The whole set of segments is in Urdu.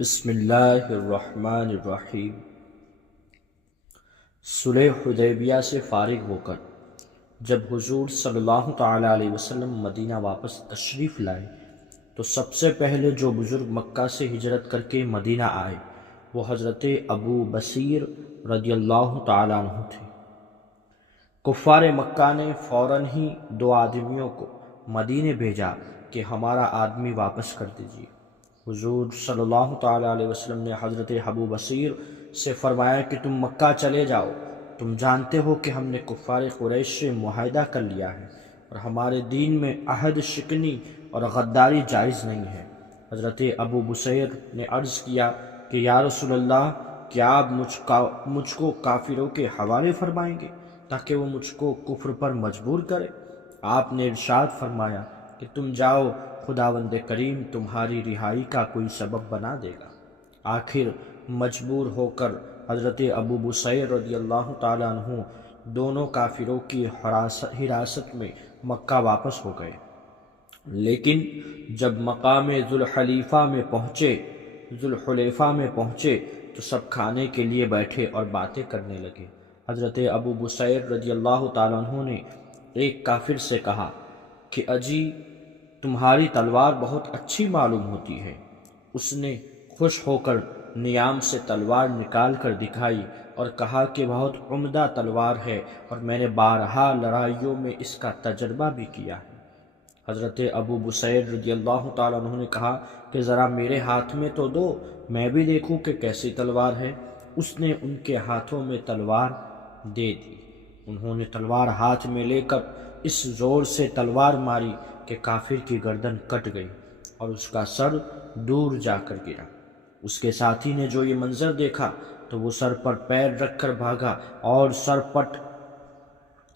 بسم اللہ الرحمن الرحیم۔ صلح حدیبیہ سے فارغ ہو کر جب حضور صلی اللہ تعالی علیہ وسلم مدینہ واپس تشریف لائے تو سب سے پہلے جو بزرگ مکہ سے ہجرت کر کے مدینہ آئے وہ حضرت ابو بصیر رضی اللہ تعالیٰ عنہ تھے۔ کفار مکہ نے فوراً ہی دو آدمیوں کو مدینہ بھیجا کہ ہمارا آدمی واپس کر دیجیے۔ حضور صلی اللہ تعالیٰ علیہ وسلم نے حضرت ابو بصیر سے فرمایا کہ تم مکہ چلے جاؤ، تم جانتے ہو کہ ہم نے کفار قریش سے معاہدہ کر لیا ہے اور ہمارے دین میں عہد شکنی اور غداری جائز نہیں ہے۔ حضرت ابو بصیر نے عرض کیا کہ یا رسول اللہ، کیا آپ مجھ کو کافروں کے حوالے فرمائیں گے تاکہ وہ مجھ کو کفر پر مجبور کرے؟ آپ نے ارشاد فرمایا کہ تم جاؤ، خداوند کریم تمہاری رہائی کا کوئی سبب بنا دے گا۔ آخر مجبور ہو کر حضرت ابو بصیر رضی اللہ تعالیٰ عنہ دونوں کافروں کی حراست میں مکہ واپس ہو گئے، لیکن جب مقام ذوالحلیفہ میں پہنچے تو سب کھانے کے لیے بیٹھے اور باتیں کرنے لگے۔ حضرت ابو بصیر رضی اللہ تعالیٰ عنہ نے ایک کافر سے کہا کہ اجی تمہاری تلوار بہت اچھی معلوم ہوتی ہے۔ اس نے خوش ہو کر نیام سے تلوار نکال کر دکھائی اور کہا کہ بہت عمدہ تلوار ہے اور میں نے بارہا لڑائیوں میں اس کا تجربہ بھی کیا ہے۔ حضرت ابو بصیر رضی اللہ تعالیٰ عنہ نے کہا کہ ذرا میرے ہاتھ میں تو دو، میں بھی دیکھوں کہ کیسی تلوار ہے۔ اس نے ان کے ہاتھوں میں تلوار دے دی۔ انہوں نے تلوار ہاتھ میں لے کر اس زور سے تلوار ماری کہ کافر کی گردن کٹ گئی اور اس کا سر دور جا کر گرا۔ اس کے ساتھی نے جو یہ منظر دیکھا تو وہ سر پر پیر رکھ کر بھاگا اور سر پٹ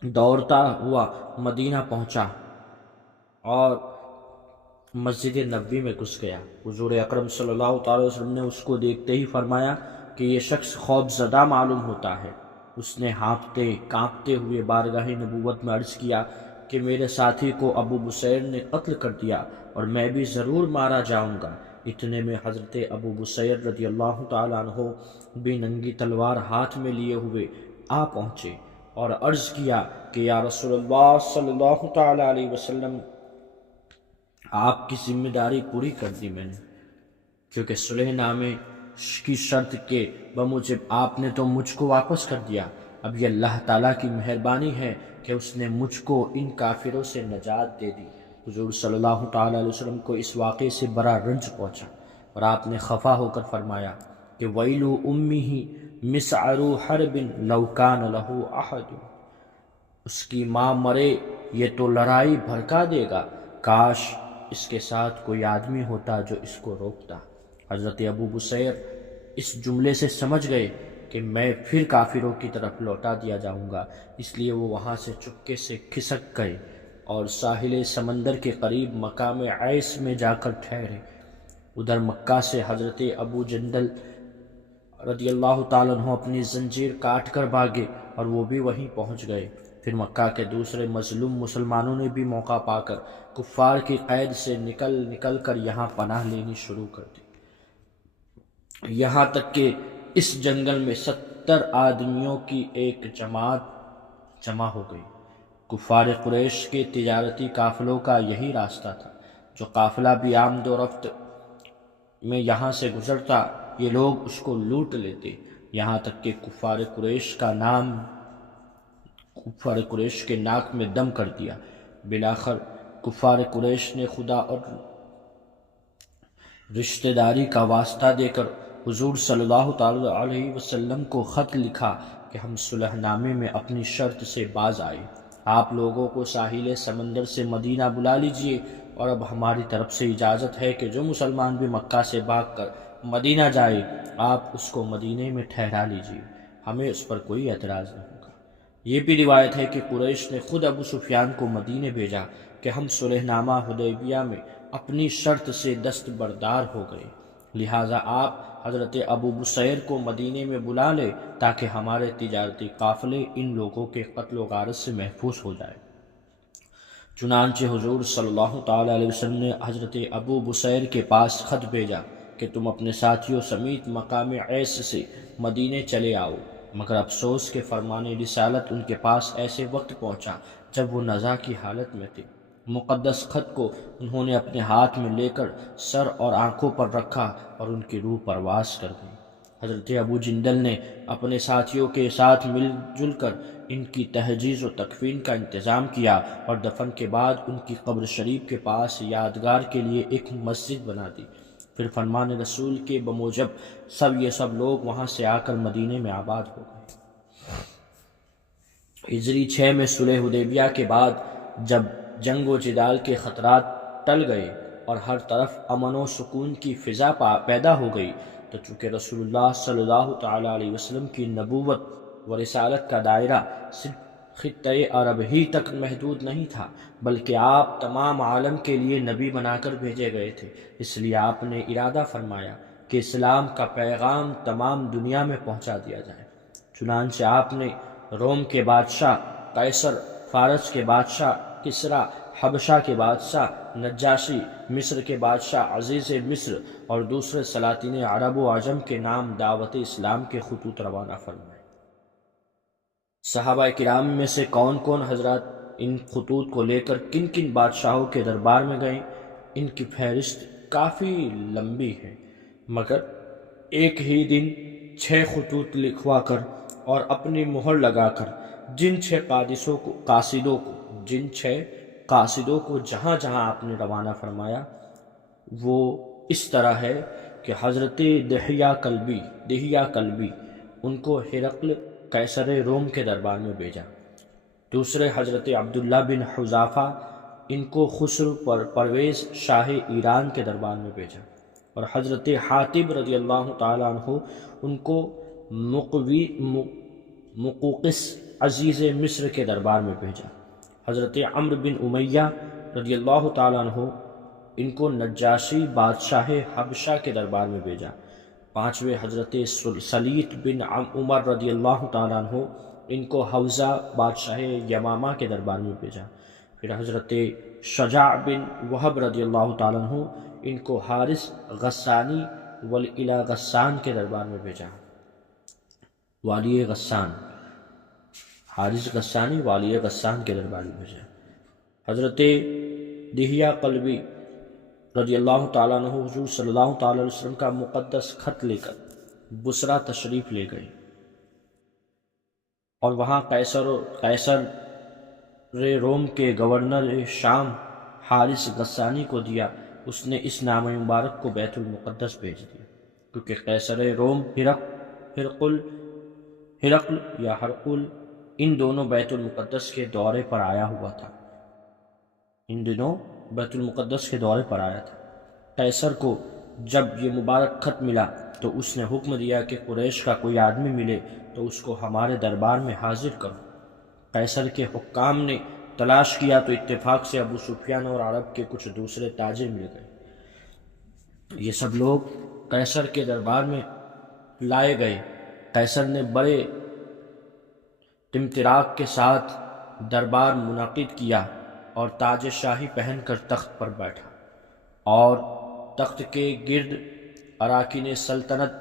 دوڑتا ہوا مدینہ پہنچا اور مسجد نبوی میں گھس گیا۔ حضور اکرم صلی اللہ تعالی وسلم نے اس کو دیکھتے ہی فرمایا کہ یہ شخص خوف زدہ معلوم ہوتا ہے۔ اس نے کانپتے ہوئے بارگاہ نبوت میں عرض کیا کہ میرے ساتھی کو ابو بصیر نے قتل کر دیا اور میں بھی ضرور مارا جاؤں گا۔ اتنے میں حضرت ابو بصیر رضی اللہ تعالیٰ عنہ بھی ننگی تلوار ہاتھ میں لیے ہوئے آ پہنچے اور عرض کیا کہ یا رسول اللہ صلی اللہ تعالیٰ علیہ وسلم، آپ کی ذمہ داری پوری کر دی میں نے، کیونکہ صلح نامے کی شرط کے بموجب آپ نے تو مجھ کو واپس کر دیا۔ اب یہ اللہ تعالیٰ کی مہربانی ہے کہ اس نے مجھ کو ان کافروں سے نجات دے دی۔ حضور صلی اللہ تعالیٰ علیہ وسلم کو اس واقعے سے بڑا رنج پہنچا اور آپ نے خفا ہو کر فرمایا کہ وَيْلُ أُمِّهِ مِسْعَرُ حَرْبٍ لَوْ كَانَ لَهُ أَحَدٌ، اس کی ماں مرے یہ تو لڑائی بھڑکا دے گا، کاش اس کے ساتھ کوئی آدمی ہوتا جو اس کو روکتا۔ حضرت ابو بصیر اس جملے سے سمجھ گئے کہ میں پھر کافروں کی طرف لوٹا دیا جاؤں گا، اس لیے وہ وہاں سے چپکے سے کھسک گئے اور ساحل سمندر کے قریب مقام عیس میں جا کر ٹھہرے۔ ادھر مکہ سے حضرت ابو جندل رضی اللہ تعالیٰ عنہ اپنی زنجیر کاٹ کر بھاگے اور وہ بھی وہیں پہنچ گئے۔ پھر مکہ کے دوسرے مظلوم مسلمانوں نے بھی موقع پا کر کفار کی قید سے نکل کر یہاں پناہ لینی شروع کر دی، یہاں تک کہ اس جنگل میں 70 آدمیوں کی ایک جماعت جمع ہو گئی۔ کفار قریش کے تجارتی قافلوں کا یہی راستہ تھا، جو قافلہ بھی آمد و رفت میں یہاں سے گزرتا یہ لوگ اس کو لوٹ لیتے، یہاں تک کہ کفار قریش کے ناک میں دم کر دیا۔ بلاخر کفار قریش نے خدا اور رشتہ داری کا واسطہ دے کر حضور صلی اللہ تعالی علیہ وسلم کو خط لکھا کہ ہم صلح نامے میں اپنی شرط سے باز آئے، آپ لوگوں کو ساحل سمندر سے مدینہ بلا لیجئے اور اب ہماری طرف سے اجازت ہے کہ جو مسلمان بھی مکہ سے بھاگ کر مدینہ جائے آپ اس کو مدینے میں ٹھہرا لیجئے، ہمیں اس پر کوئی اعتراض نہیں ہوگا۔ یہ بھی روایت ہے کہ قریش نے خود ابو سفیان کو مدینے بھیجا کہ ہم صلح نامہ حدیبیہ میں اپنی شرط سے دستبردار ہو گئے، لہٰذا آپ حضرت ابو بصیر کو مدینے میں بلا لے تاکہ ہمارے تجارتی قافلے ان لوگوں کے قتل و غارت سے محفوظ ہو جائے۔ چنانچہ حضور صلی اللہ تعالی علیہ وسلم نے حضرت ابو بصیر کے پاس خط بھیجا کہ تم اپنے ساتھیوں سمیت مقام عیس سے مدینے چلے آؤ، مگر افسوس کہ فرمان رسالت ان کے پاس ایسے وقت پہنچا جب وہ نزا کی حالت میں تھے۔ مقدس خط کو انہوں نے اپنے ہاتھ میں لے کر سر اور آنکھوں پر رکھا اور ان کی روح پرواز کر گئی۔ حضرت ابو جندل نے اپنے ساتھیوں کے ساتھ مل جل کر ان کی تہجیز و تکفین کا انتظام کیا اور دفن کے بعد ان کی قبر شریف کے پاس یادگار کے لیے ایک مسجد بنا دی۔ پھر فرمان رسول کے بموجب یہ سب لوگ وہاں سے آ کر مدینے میں آباد ہو گئے۔ ہجری 6 میں صلح حدیبیہ کے بعد جب جنگ و جدال کے خطرات ٹل گئے اور ہر طرف امن و سکون کی فضا پیدا ہو گئی، تو چونکہ رسول اللہ صلی اللہ تعالی علیہ وسلم کی نبوت و رسالت کا دائرہ صرف خطۂ عرب ہی تک محدود نہیں تھا، بلکہ آپ تمام عالم کے لیے نبی بنا کر بھیجے گئے تھے، اس لیے آپ نے ارادہ فرمایا کہ اسلام کا پیغام تمام دنیا میں پہنچا دیا جائے۔ چنانچہ آپ نے روم کے بادشاہ قیصر، فارس کے بادشاہ کسریٰ، حبشہ کے بادشاہ نجاشی، مصر کے بادشاہ عزیز مصر اور دوسرے سلاطین عرب و عجم کے نام دعوت اسلام کے خطوط روانہ فرمائے۔ صحابہ کرام میں سے کون کون حضرات ان خطوط کو لے کر کن کن بادشاہوں کے دربار میں گئے، ان کی فہرست کافی لمبی ہے، مگر ایک ہی دن 6 خطوط لکھوا کر اور اپنی مہر لگا کر جن 6 قاصدوں کو جہاں جہاں آپ نے روانہ فرمایا، وہ اس طرح ہے کہ حضرت دحیہ کلبی ان کو ہرقل قیصر روم کے دربار میں بھیجا۔ دوسرے حضرت عبداللہ بن حذافہ ان کو خسرو پرویز شاہ ایران کے دربار میں بھیجا، اور حضرت حاتب رضی اللہ تعالیٰ عنہ ان کو مقوقس عزیز مصر کے دربار میں بھیجا۔ حضرت عمرو بن امیہ رضی اللہ تعالیٰ عنہ ان کو نجاشی بادشاہ حبشہ کے دربار میں بھیجا۔ 5ویں حضرت سلیط بن عمر رضی اللہ تعالیٰ عنہ ان کو حوزہ بادشاہ یمامہ کے دربار میں بھیجا۔ پھر حضرت شجاع بن وہب رضی اللہ تعالیٰ عنہ ان کو حارث غسانی ولی غسان کے دربار میں بھیجا۔ حارث غسانی والی غسان کے دربار میں بھیجا۔ حضرت دحیہ کلبی رضی اللہ تعالیٰ عنہ حضور صلی اللہ تعالیٰ علیہ وسلم کا مقدس خط لے کر بصرہ تشریف لے گئے اور وہاں قیصر روم کے گورنر شام حارث غسانی کو دیا۔ اس نے اس نام مبارک کو بیت المقدس بھیج دیا، کیونکہ قیصر روم ہرقل ان دونوں بیت المقدس کے دورے پر آیا ہوا تھا۔ قیصر کو جب یہ مبارک خط ملا تو اس نے حکم دیا کہ قریش کا کوئی آدمی ملے تو اس کو ہمارے دربار میں حاضر کرو۔ قیصر کے حکام نے تلاش کیا تو اتفاق سے ابو سفیان اور عرب کے کچھ دوسرے تاجر مل گئے۔ یہ سب لوگ قیصر کے دربار میں لائے گئے۔ قیصر نے بڑے تمطراق کے ساتھ دربار منعقد کیا اور تاج شاہی پہن کر تخت پر بیٹھا، اور تخت کے گرد اراکین سلطنت،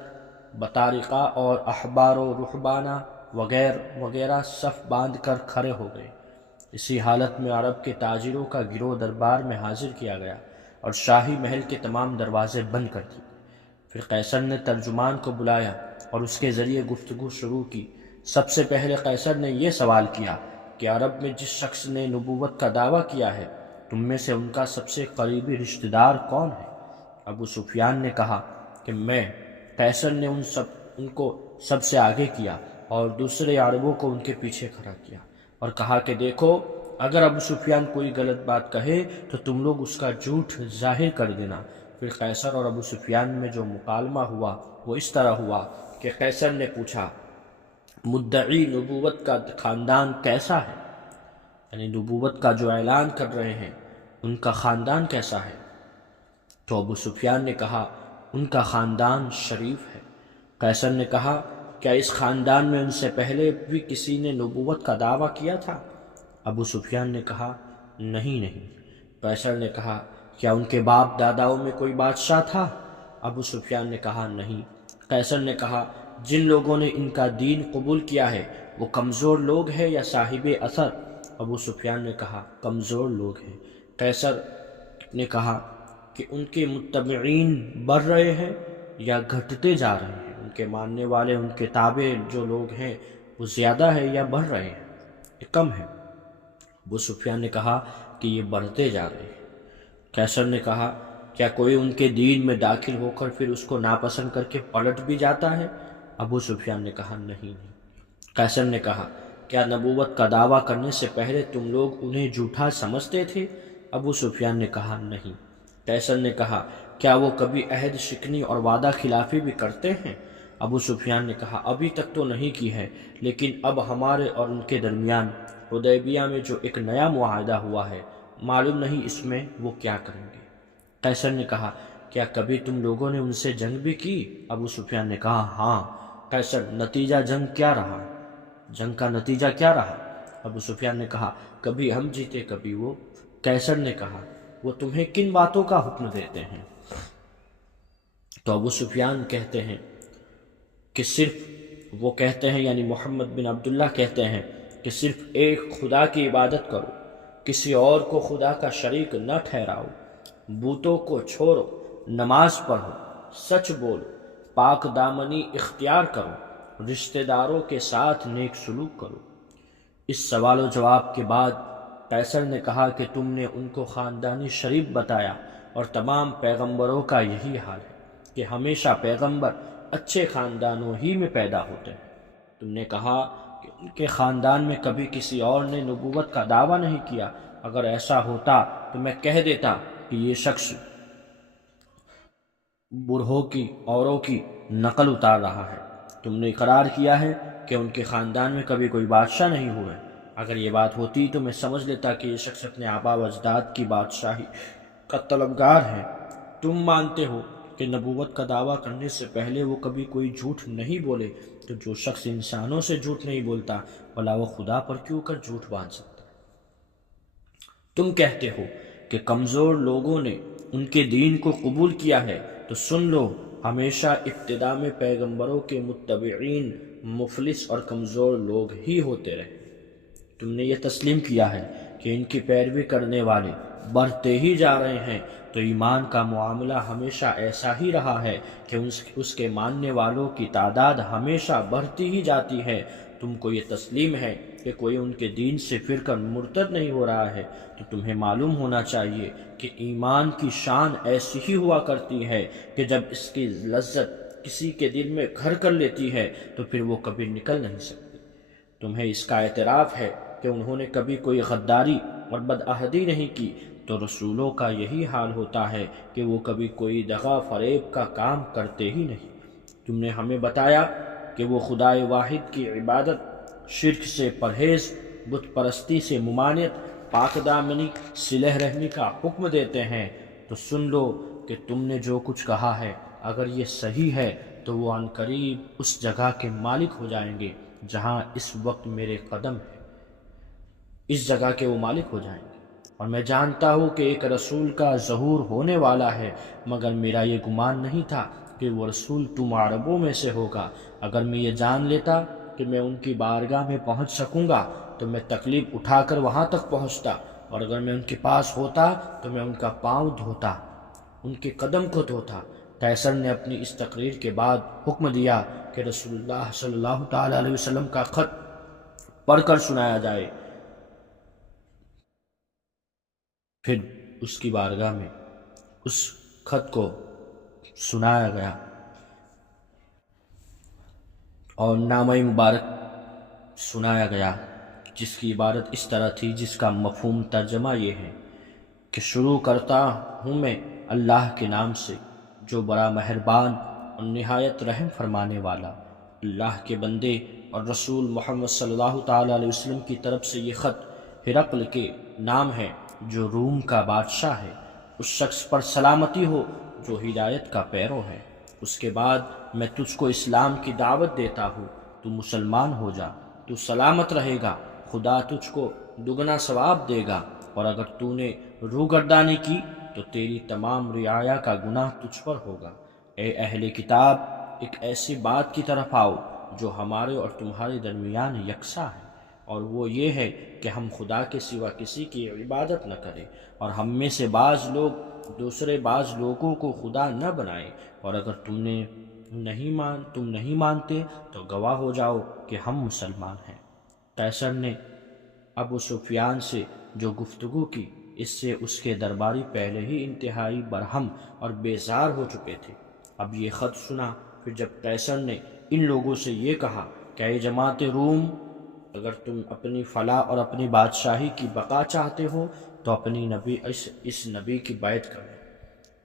بطارقہ اور احبار و رہبانہ وغیرہ صف باندھ کر کھڑے ہو گئے۔ اسی حالت میں عرب کے تاجروں کا گروہ دربار میں حاضر کیا گیا اور شاہی محل کے تمام دروازے بند کر دیے۔ پھر قیصر نے ترجمان کو بلایا اور اس کے ذریعے گفتگو شروع کی۔ سب سے پہلے قیصر نے یہ سوال کیا کہ عرب میں جس شخص نے نبوت کا دعویٰ کیا ہے، تم میں سے ان کا سب سے قریبی رشتہ دار کون ہے؟ ابو سفیان نے کہا کہ میں۔ قیصر نے ان کو سب سے آگے کیا اور دوسرے عربوں کو ان کے پیچھے کھڑا کیا اور کہا کہ دیکھو، اگر ابو سفیان کوئی غلط بات کہے تو تم لوگ اس کا جھوٹ ظاہر کر دینا۔ پھر قیصر اور ابو سفیان میں جو مکالمہ ہوا وہ اس طرح ہوا کہ قیصر نے پوچھا، مدعی نبوت کا خاندان کیسا ہے؟ یعنی نبوت کا جو اعلان کر رہے ہیں ان کا خاندان کیسا ہے؟ تو ابو سفیان نے کہا، ان کا خاندان شریف ہے۔ قیصر نے کہا، کیا اس خاندان میں ان سے پہلے بھی کسی نے نبوت کا دعویٰ کیا تھا؟ ابو سفیان نے کہا، نہیں۔ قیصر نے کہا، کیا ان کے باپ داداؤں میں کوئی بادشاہ تھا؟ ابو سفیان نے کہا نہیں۔ قیصر نے کہا جن لوگوں نے ان کا دین قبول کیا ہے وہ کمزور لوگ ہیں یا صاحب اثر؟ ابو سفیان نے کہا کمزور لوگ ہیں۔ قیصر نے کہا کہ ان کے متبعین بڑھ رہے ہیں یا گھٹتے جا رہے ہیں؟ ان کے ماننے والے، ان کے تابع جو لوگ ہیں وہ زیادہ ہے یا بڑھ رہے ہیں، یہ کم ہے؟ ابو سفیان نے کہا کہ یہ بڑھتے جا رہے ہیں۔ قیصر نے کہا کیا کوئی ان کے دین میں داخل ہو کر پھر اس کو ناپسند کر کے پلٹ بھی جاتا ہے؟ ابو سفیان نے کہا نہیں۔ قیصر نے کہا کیا نبوت کا دعویٰ کرنے سے پہلے تم لوگ انہیں جھوٹا سمجھتے تھے؟ ابو سفیان نے کہا نہیں۔ قیصر نے کہا کیا وہ کبھی عہد شکنی اور وعدہ خلافی بھی کرتے ہیں؟ ابو سفیان نے کہا ابھی تک تو نہیں کی ہے، لیکن اب ہمارے اور ان کے درمیان حدیبیہ میں جو ایک نیا معاہدہ ہوا ہے، معلوم نہیں اس میں وہ کیا کریں گے۔ قیصر نے کہا کیا کبھی تم لوگوں نے ان سے جنگ بھی کی؟ ابو سفیان نے کہا ہاں۔ قیصر نتیجہ جنگ کیا رہا؟ جنگ کا نتیجہ کیا رہا؟ ابو سفیان نے کہا کبھی ہم جیتے کبھی وہ۔ قیصر نے کہا وہ تمہیں کن باتوں کا حکم دیتے ہیں؟ تو ابو سفیان کہتے ہیں کہ صرف وہ کہتے ہیں، یعنی محمد بن عبداللہ کہتے ہیں کہ صرف ایک خدا کی عبادت کرو، کسی اور کو خدا کا شریک نہ ٹھہراؤ، بتوں کو چھوڑو، نماز پڑھو، سچ بولو، پاک دامنی اختیار کرو، رشتہ داروں کے ساتھ نیک سلوک کرو۔ اس سوال و جواب کے بعد قیصر نے کہا کہ تم نے ان کو خاندانی شریف بتایا، اور تمام پیغمبروں کا یہی حال ہے کہ ہمیشہ پیغمبر اچھے خاندانوں ہی میں پیدا ہوتے ہیں۔ تم نے کہا کہ ان کے خاندان میں کبھی کسی اور نے نبوت کا دعویٰ نہیں کیا۔ اگر ایسا ہوتا تو میں کہہ دیتا کہ یہ شخص بوڑھوں کی اوروں کی نقل اتار رہا ہے۔ تم نے اقرار کیا ہے کہ ان کے خاندان میں کبھی کوئی بادشاہ نہیں ہوئے۔ اگر یہ بات ہوتی تو میں سمجھ لیتا کہ یہ شخص اپنے آبا و اجداد کی بادشاہی کا طلبگار ہے۔ تم مانتے ہو کہ نبوت کا دعویٰ کرنے سے پہلے وہ کبھی کوئی جھوٹ نہیں بولے، تو جو شخص انسانوں سے جھوٹ نہیں بولتا بھلا وہ خدا پر کیوں کر جھوٹ باندھ سکتا ہے؟ تم کہتے ہو کہ کمزور لوگوں نے ان کے دین کو قبول کیا ہے، تو سن لو ہمیشہ ابتدا میں پیغمبروں کے متبعین مفلس اور کمزور لوگ ہی ہوتے رہے۔ تم نے یہ تسلیم کیا ہے کہ ان کی پیروی کرنے والے بڑھتے ہی جا رہے ہیں، تو ایمان کا معاملہ ہمیشہ ایسا ہی رہا ہے کہ اس کے ماننے والوں کی تعداد ہمیشہ بڑھتی ہی جاتی ہے۔ تم کو یہ تسلیم ہے کہ کوئی ان کے دین سے پھر کر مرتد نہیں ہو رہا ہے، تو تمہیں معلوم ہونا چاہیے کہ ایمان کی شان ایسی ہی ہوا کرتی ہے کہ جب اس کی لذت کسی کے دل میں گھر کر لیتی ہے تو پھر وہ کبھی نکل نہیں سکتی۔ تمہیں اس کا اعتراف ہے کہ انہوں نے کبھی کوئی غداری اور بدعہدی نہیں کی، تو رسولوں کا یہی حال ہوتا ہے کہ وہ کبھی کوئی دغا فریب کا کام کرتے ہی نہیں۔ تم نے ہمیں بتایا کہ وہ خدائے واحد کی عبادت، شرک سے پرہیز، بت پرستی سے ممانعت، پاک دامنی، صلہ رحمی کا حکم دیتے ہیں۔ تو سن لو کہ تم نے جو کچھ کہا ہے اگر یہ صحیح ہے تو وہ عنقریب اس جگہ کے مالک ہو جائیں گے جہاں اس وقت میرے قدم ہے، اس جگہ کے وہ مالک ہو جائیں گے۔ اور میں جانتا ہوں کہ ایک رسول کا ظہور ہونے والا ہے، مگر میرا یہ گمان نہیں تھا کہ وہ رسول تم عربوں میں سے ہوگا۔ اگر میں یہ جان لیتا کہ میں ان کی بارگاہ میں پہنچ سکوں گا تو میں تکلیف اٹھا کر وہاں تک پہنچتا، اور اگر میں ان کے پاس ہوتا تو میں ان کا پاؤں دھوتا، ان کے قدم کو دھوتا۔ قیصر نے اپنی اس تقریر کے بعد حکم دیا کہ رسول اللہ صلی اللہ تعالی علیہ وسلم کا خط پڑھ کر سنایا جائے۔ پھر اس کی بارگاہ میں اس خط کو سنایا گیا، اور نامہ مبارک سنایا گیا، جس کی عبارت اس طرح تھی، جس کا مفہوم ترجمہ یہ ہے کہ شروع کرتا ہوں میں اللہ کے نام سے جو بڑا مہربان اور نہایت رحم فرمانے والا۔ اللہ کے بندے اور رسول محمد صلی اللہ تعالی علیہ وسلم کی طرف سے یہ خط ہرقل کے نام ہے جو روم کا بادشاہ ہے۔ اس شخص پر سلامتی ہو جو ہدایت کا پیرو ہے۔ اس کے بعد میں تجھ کو اسلام کی دعوت دیتا ہوں، تو مسلمان ہو جا، تو سلامت رہے گا، خدا تجھ کو دگنا ثواب دے گا، اور اگر تو نے روگردانی کی تو تیری تمام رعایا کا گناہ تجھ پر ہوگا۔ اے اہل کتاب، ایک ایسی بات کی طرف آؤ جو ہمارے اور تمہارے درمیان یکساں ہے، اور وہ یہ ہے کہ ہم خدا کے سوا کسی کی عبادت نہ کریں، اور ہم میں سے بعض لوگ دوسرے بعض لوگوں کو خدا نہ بنائیں، اور اگر تم نہیں مانتے تو گواہ ہو جاؤ کہ ہم مسلمان ہیں۔ قیصر نے ابو سفیان سے جو گفتگو کی، اس سے اس کے درباری پہلے ہی انتہائی برہم اور بیزار ہو چکے تھے۔ اب یہ خط سنا، پھر جب قیصر نے ان لوگوں سے یہ کہا کہ اے جماعت روم، اگر تم اپنی فلاح اور اپنی بادشاہی کی بقا چاہتے ہو تو اپنی اس نبی کی بیعت کرو،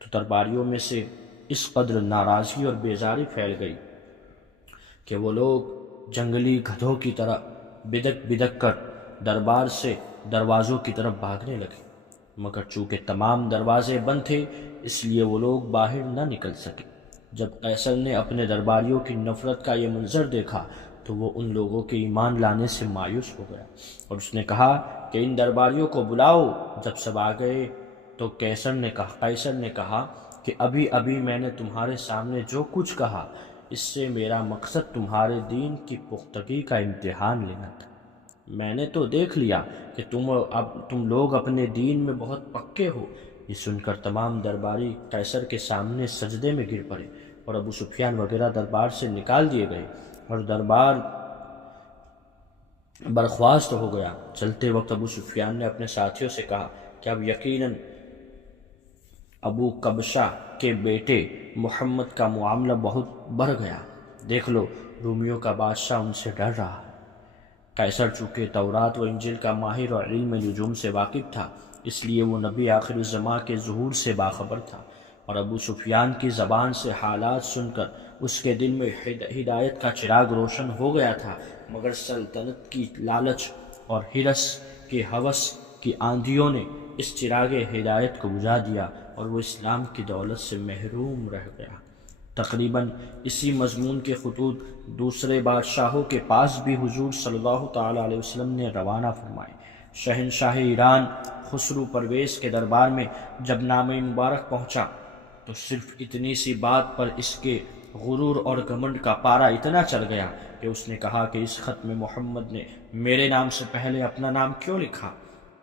تو درباریوں میں سے اس قدر ناراضگی اور بیزاری پھیل گئی کہ وہ لوگ جنگلی گدھوں کی طرح بدک بدک کر دربار سے دروازوں کی طرف بھاگنے لگے، مگر چونکہ تمام دروازے بند تھے اس لیے وہ لوگ باہر نہ نکل سکے۔ جب قیصر نے اپنے درباریوں کی نفرت کا یہ منظر دیکھا تو وہ ان لوگوں کے ایمان لانے سے مایوس ہو گیا، اور اس نے کہا کہ ان درباریوں کو بلاؤ۔ جب سب آ گئے تو قیصر نے کہا کہ ابھی میں نے تمہارے سامنے جو کچھ کہا، اس سے میرا مقصد تمہارے دین کی پختگی کا امتحان لینا تھا۔ میں نے تو دیکھ لیا کہ تم لوگ اپنے دین میں بہت پکے ہو۔ یہ سن کر تمام درباری قیصر کے سامنے سجدے میں گر پڑے، اور ابو سفیان وغیرہ دربار سے نکال دیے گئے، اور دربار برخواست ہو گیا۔ چلتے وقت ابو سفیان نے اپنے ساتھیوں سے کہا کہ اب یقیناً ابو قبشہ کے بیٹے محمد کا معاملہ بہت بڑھ گیا، دیکھ لو رومیوں کا بادشاہ ان سے ڈر رہا ہے۔ قیصر چونکہ تورات و انجیل کا ماہر اور علم نجوم سے واقف تھا، اس لیے وہ نبی آخر الزماں کے ظہور سے باخبر تھا، اور ابو سفیان کی زبان سے حالات سن کر اس کے دل میں ہدایت کا چراغ روشن ہو گیا تھا، مگر سلطنت کی لالچ اور ہرس کے ہوس کی آندھیوں نے اس چراغ ہدایت کو بجھا دیا، اور وہ اسلام کی دولت سے محروم رہ گیا۔ تقریباً اسی مضمون کے خطوط دوسرے بادشاہوں کے پاس بھی حضور صلی اللہ تعالیٰ علیہ وسلم نے روانہ فرمائے۔ شہنشاہ ایران خسرو پرویز کے دربار میں جب نامہ مبارک پہنچا تو صرف اتنی سی بات پر اس کے غرور اور گھمنڈ کا پارا اتنا چڑھ گیا کہ اس نے کہا کہ اس خط میں محمد نے میرے نام سے پہلے اپنا نام کیوں لکھا؟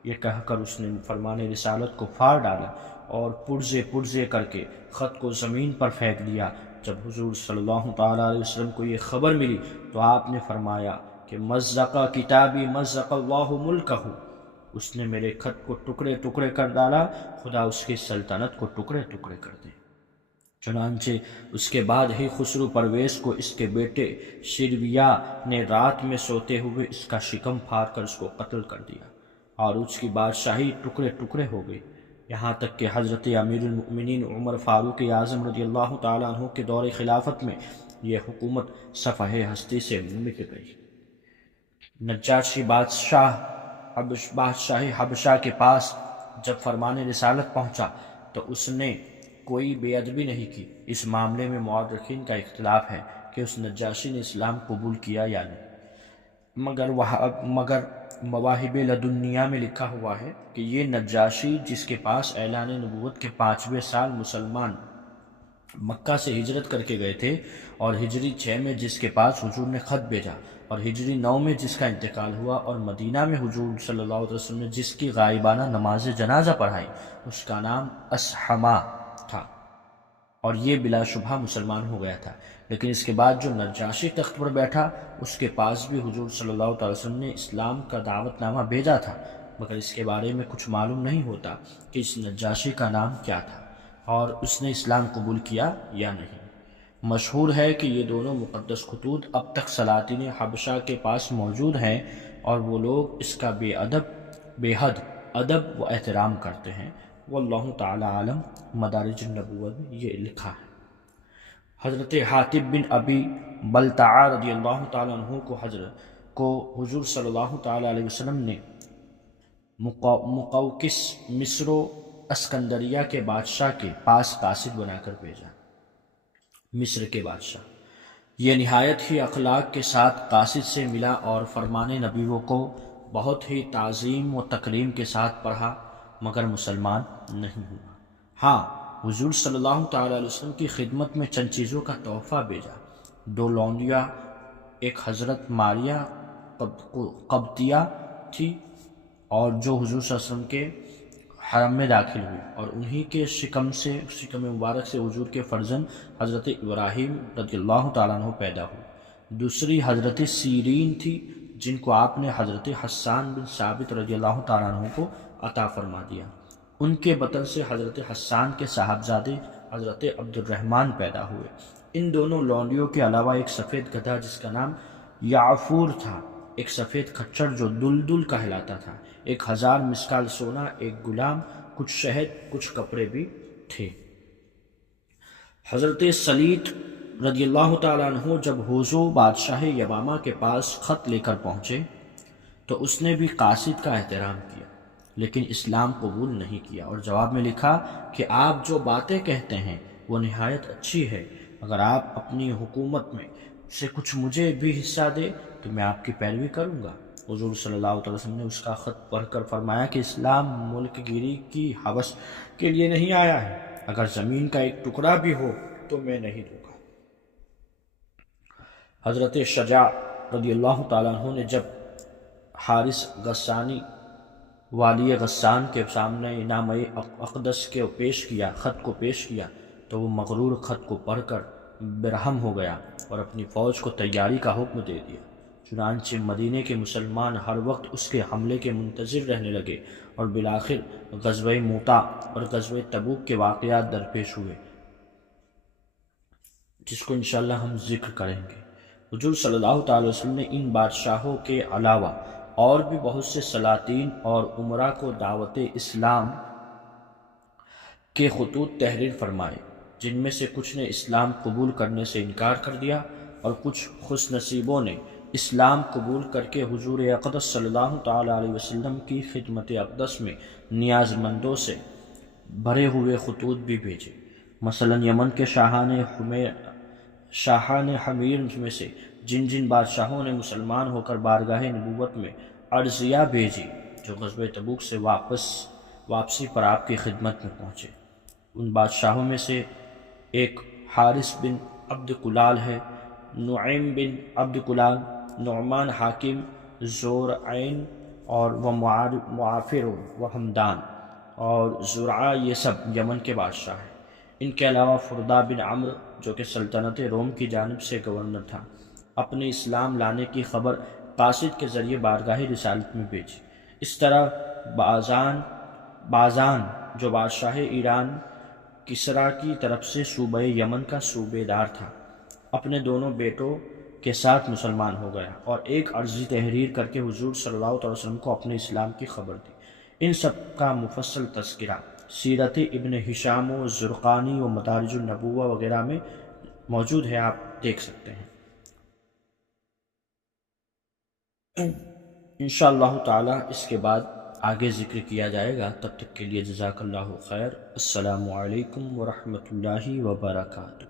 یہ کہہ کر اس نے فرمان رسالت کو پھاڑ ڈالا اور پرزے کر کے خط کو زمین پر پھینک دیا۔ جب حضور صلی اللہ تعالیٰ علیہ وسلم کو یہ خبر ملی تو آپ نے فرمایا کہ مزق کتابی مزق اللہ ملکہ، اس نے میرے خط کو ٹکڑے ٹکڑے کر ڈالا، خدا اس کی سلطنت کو ٹکڑے ٹکڑے کر دے۔ چنانچہ اس کے بعد ہی خسرو پرویز کو اس کے بیٹے شرویہ نے رات میں سوتے ہوئے اس کا شکم پھاڑ کر اس کو قتل کر دیا، اور اس کی بادشاہی ٹکڑے ٹکڑے ہو گئی، یہاں تک کہ حضرت امیر المؤمنین عمر فاروق اعظم رضی اللہ تعالیٰ عنہ کے دور خلافت میں یہ حکومت صفحہ ہستی سے مٹ گئی۔ نجاشی بادشاہی حبشہ کے پاس جب فرمان رسالت پہنچا تو اس نے کوئی بے ادبی نہیں کی۔ اس معاملے میں مورخین کا اختلاف ہے کہ اس نجاشی نے اسلام قبول کیا یا نہیں، مگر مواہب لدنیہ میں لکھا ہوا ہے کہ یہ نجاشی جس کے پاس اعلان نبوت کے 5ویں سال مسلمان مکہ سے ہجرت کر کے گئے تھے، اور ہجری 6 میں جس کے پاس حضور نے خط بھیجا، اور ہجری 9 میں جس کا انتقال ہوا، اور مدینہ میں حضور صلی اللہ علیہ وسلم نے جس کی غائبانہ نماز جنازہ پڑھائی، اس کا نام اسحمہ تھا، اور یہ بلا شبہ مسلمان ہو گیا تھا۔ لیکن اس کے بعد جو نجاشی تخت پر بیٹھا، اس کے پاس بھی حضور صلی اللہ علیہ وسلم نے اسلام کا دعوت نامہ بھیجا تھا، مگر اس کے بارے میں کچھ معلوم نہیں ہوتا کہ اس نجاشی کا نام کیا تھا اور اس نے اسلام قبول کیا یا نہیں۔ مشہور ہے کہ یہ دونوں مقدس خطوط اب تک سلاطین حبشہ کے پاس موجود ہیں، اور وہ لوگ اس کا بے حد ادب و احترام کرتے ہیں۔ واللہ تعالی عالم۔ مدارج النبوت میں یہ لکھا ہے۔ حضرت حاتب بن ابی بلتعہ رضی اللہ تعالیٰ عنہ کو حضور صلی اللہ تعالیٰ علیہ وسلم نے مقوقس مصر و اسکندریہ کے بادشاہ کے پاس قاصد بنا کر بھیجا۔ مصر کے بادشاہ یہ نہایت ہی اخلاق کے ساتھ قاصد سے ملا اور فرمان نبیوں کو بہت ہی تعظیم و تکریم کے ساتھ پڑھا، مگر مسلمان نہیں ہوا۔ ہاں، حضور صلی اللہ تعالی علیہ وسلم کی خدمت میں چند چیزوں کا تحفہ بھیجا۔ 2 لونڈیاں، ایک حضرت ماریہ قبطیہ تھی اور جو حضور صلی اللہ علیہ وسلم کے حرم میں داخل ہوئی اور انہی کے شکم مبارک سے حضور کے فرزند حضرت ابراہیم رضی اللہ تعالیٰ عنہ پیدا ہوئے۔ دوسری حضرت سیرین تھی جن کو آپ نے حضرت حسان بن ثابت رضی اللہ تعالیٰ عنہ کو عطا فرما دیا۔ ان کے بطن سے حضرت حسان کے صاحبزادے حضرت عبد الرحمن پیدا ہوئے۔ ان دونوں لونڈیوں کے علاوہ ایک سفید گدھا جس کا نام یعفور تھا، ایک سفید کھچر جو دلدل کہلاتا تھا، 1000 مسکال سونا، ایک غلام، کچھ شہد، کچھ کپڑے بھی تھے۔ حضرت سلیط رضی اللہ تعالیٰ عنہ جب ہوزو بادشاہ یمامہ کے پاس خط لے کر پہنچے تو اس نے بھی قاصد کا احترام کیا لیکن اسلام قبول نہیں کیا اور جواب میں لکھا کہ آپ جو باتیں کہتے ہیں وہ نہایت اچھی ہے، اگر آپ اپنی حکومت میں سے کچھ مجھے بھی حصہ دے تو میں آپ کی پیروی کروں گا۔ حضور صلی اللہ علیہ وسلم نے اس کا خط پڑھ کر فرمایا کہ اسلام ملک گیری کی ہوس کے لیے نہیں آیا ہے، اگر زمین کا ایک ٹکڑا بھی ہو تو میں نہیں دوں گا۔ حضرت شجاع رضی اللہ تعالیٰ عنہ نے جب حارث غسانی والی غسان کے سامنے نامہ اقدس کے خط کو پیش کیا تو وہ مغرور خط کو پڑھ کر برہم ہو گیا اور اپنی فوج کو تیاری کا حکم دے دیا۔ چنانچہ مدینے کے مسلمان ہر وقت اس کے حملے کے منتظر رہنے لگے اور بالآخر غزوہ موتا اور غزوہ تبوک کے واقعات درپیش ہوئے جس کو انشاءاللہ ہم ذکر کریں گے۔ حضور صلی اللہ تعالی وسلم نے ان بادشاہوں کے علاوہ اور بھی بہت سے سلاطین اور امراء کو دعوت اسلام کے خطوط تحریر فرمائے، جن میں سے کچھ نے اسلام قبول کرنے سے انکار کر دیا اور کچھ خوش نصیبوں نے اسلام قبول کر کے حضور اقدس صلی اللہ تعالی علیہ وسلم کی خدمت اقدس میں نیاز مندوں سے بھرے ہوئے خطوط بھی بھیجے۔ مثلا یمن کے شاہان حمیر میں سے جن بادشاہوں نے مسلمان ہو کر بارگاہ نبوت میں عرضیہ بھیجی جو غزوہ تبوک سے واپسی پر آپ کی خدمت میں پہنچے، ان بادشاہوں میں سے ایک حارث بن عبد کلال ہے، نعیم بن عبد کلال، نعمان حاکم، زورعین اور معافر و حمدان اور زرعہ، یہ سب یمن کے بادشاہ ہیں۔ ان کے علاوہ فردا بن عمرو جو کہ سلطنت روم کی جانب سے گورنر تھا، اپنے اسلام لانے کی خبر قاصد کے ذریعے بارگاہ رسالت میں بھیجی۔ اس طرح بازان جو بادشاہ ایران کسریٰ کی طرف سے صوبہ یمن کا صوبے دار تھا، اپنے دونوں بیٹوں کے ساتھ مسلمان ہو گیا اور ایک عرضی تحریر کر کے حضور صلی اللہ علیہ وسلم کو اپنے اسلام کی خبر دی۔ ان سب کا مفصل تذکرہ سیرت ابن ہشام و زرقانی و مدارج النبوہ وغیرہ میں موجود ہے، آپ دیکھ سکتے ہیں۔ انشاءاللہ تعالی اس کے بعد آگے ذکر کیا جائے گا۔ تب تک کے لیے جزاک اللہ خیر۔ السلام علیکم ورحمۃ اللہ وبرکاتہ۔